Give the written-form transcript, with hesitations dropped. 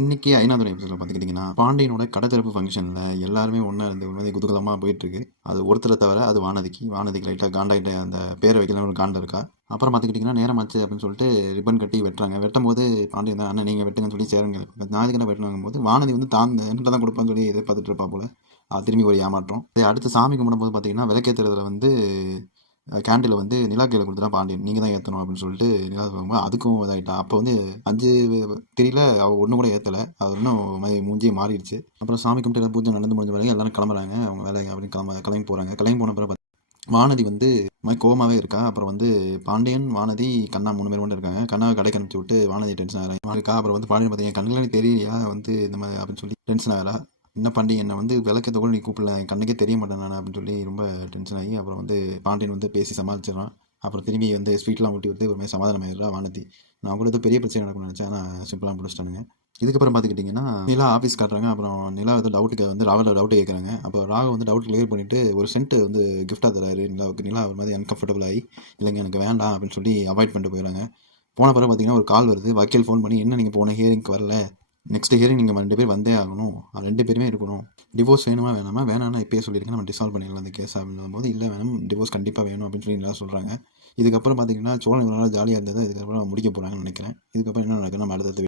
இன்னைக்கு 5வது எபிசோட்ல பார்த்துக்கிட்டிங்கன்னா, பாண்டியனோட கடை திறப்பு ஃபங்க்ஷனில் எல்லாருமே ஒன்றா இருந்து ஒரு மாதிரி குதூகலமாக போயிட்டுருக்கு. அது ஒருத்தரை தவிர அது வானதிக்கு லைட்டாக காண்டாயிட்ட அந்த பேரை வைக்கலாம் ஒரு காண்ட இருக்கா. அப்புறம் பார்த்துக்கிட்டிங்கன்னா நேரமாச்சு அப்படின்னு சொல்லிட்டு ரிப்பன் கட்டி வெட்டுறாங்க. வெட்டும்போது பாண்டியன் தான் அண்ணன் நீங்கள் வெட்டுங்கன்னு சொல்லி சேருங்க ஞாயிற்றுக்கிழமை வெட்டணும் போது வானதி வந்து தான் என்கிட்ட தான் கொடுப்பான்னு சொல்லி எதிர்பார்த்துட்டு இருப்பா போல. திரும்பி ஒரு ஏமாற்றம். அடுத்து சாமி கும்பிடும்போது பார்த்தீங்கன்னா விளக்கேற்றுறதுல வந்து கேண்டில் வந்து நிலா கையில் கொடுத்துட்டா பாண்டியன் நீங்கள் தான் ஏற்றணும் அப்படின்னு சொல்லிட்டு நிலா சொல்லும்போது அதுக்கும் இதாகிட்டா. அப்போ வந்து 5 தெரியல அவள் ஒன்று கூட ஏற்றலை. அது இன்னும் மூஞ்சியே மாறிடுச்சு. அப்புறம் சாமி கும்பிட்டு பூஜை நடந்து முடிஞ்ச வரைக்கும் எல்லாரும் கிளம்புறாங்க அவங்க வேலைக்கு அப்படின்னு கிளம்பி போகிறாங்க. கிளம்பி போன பிறகு வானதி வந்து கோவமாகவே இருக்கா. அப்புறம் வந்து பாண்டியன் வானதி கண்ணா 3 பேர் மட்டும் இருக்காங்க. கண்ணாவை கடைக்கு அனுப்பிச்சு விட்டு வானதி டென்ஷன் ஆகிறா இருக்கா. அப்புறம் வந்து பாண்டியன் பார்த்தீங்க கண்ணுக்கு தெரியலையா வந்து இந்த மாதிரி அப்படின்னு சொல்லி டென்ஷன் ஆகிறா. என்ன பண்ணி என்னை வந்து விளக்கத்தை கூட நீ கூப்பிடல என் கண்ணுக்கே தெரிய மாட்டேன் நான் அப்படின்னு சொல்லி ரொம்ப டென்ஷன் ஆகி அப்புறம் வந்து பாண்டியன் வந்து பேசி சமாளிச்சிடறான். அப்புறம் திரும்பி வந்து ஸ்வீட்லாம் ஊட்டி விட்டு ஒரு மாதிரி சமாதானம் ஆயிடுறா வானதி. நான் கூட பெரிய பிரச்சனை நடக்கும்னு நினச்சேன். ஆனால் சிம்பிளாக முடிச்சிட்டானுங்க. இதுக்கப்புறம் பார்த்துக்கிட்டிங்கன்னா நிலா ஆஃபீஸ் காட்டுறாங்க. அப்புறம் நிலா வந்து டவுட்டுக்கு வந்து ராகவ டவுட்டு கேட்குறாங்க. அப்போ ராகவ் வந்து டவுட் கிளியர் பண்ணிவிட்டு ஒரு சென்ட்டு வந்து கிஃப்டாக தராரு நிலாவுக்கு. நிலா ஒரு மாதிரி அன்கம்ஃபர்டபுள் ஆகி இல்லைங்க எனக்கு வேண்டாம் அப்படின்னு சொல்லி அவாய்ட் பண்ணிட்டு போயிடறாங்க. போன பிறகு பார்த்தீங்கன்னா ஒரு கால் வருது. வக்கீல் ஃபோன் பண்ணி என்ன நீங்கள் போன ஹியரிங்க்கு வரல, நெக்ஸ்ட் ஹியரிங் நீங்கள் 2 பேர் வந்தே ஆகணும், 2 பேருமே இருக்கணும், டிவோர்ஸ் வேணுமா வேணாமா, வேணாம்னா இப்பயே சொல்லியிருக்கேன் நம்ம டிசால்வ் பண்ணிடலாம் அந்த கேஸ் அப்படின்னும் போது இல்லை வேணும் டிவோர்ஸ் கண்டிப்பாக வேணும் அப்படின்னு சொல்லி நல்லா சொல்கிறாங்க. இதுக்கப்புறம் பார்த்தீங்கன்னா சோழன் இவ்வளோ நாள் ஜாலியாக இருந்தது. இதுக்கப்புறம் முடிக்க போகிறாங்கன்னு நினைக்கிறேன். இதுக்கப்புறம் என்ன நடக்குது நம்ம அடுத்த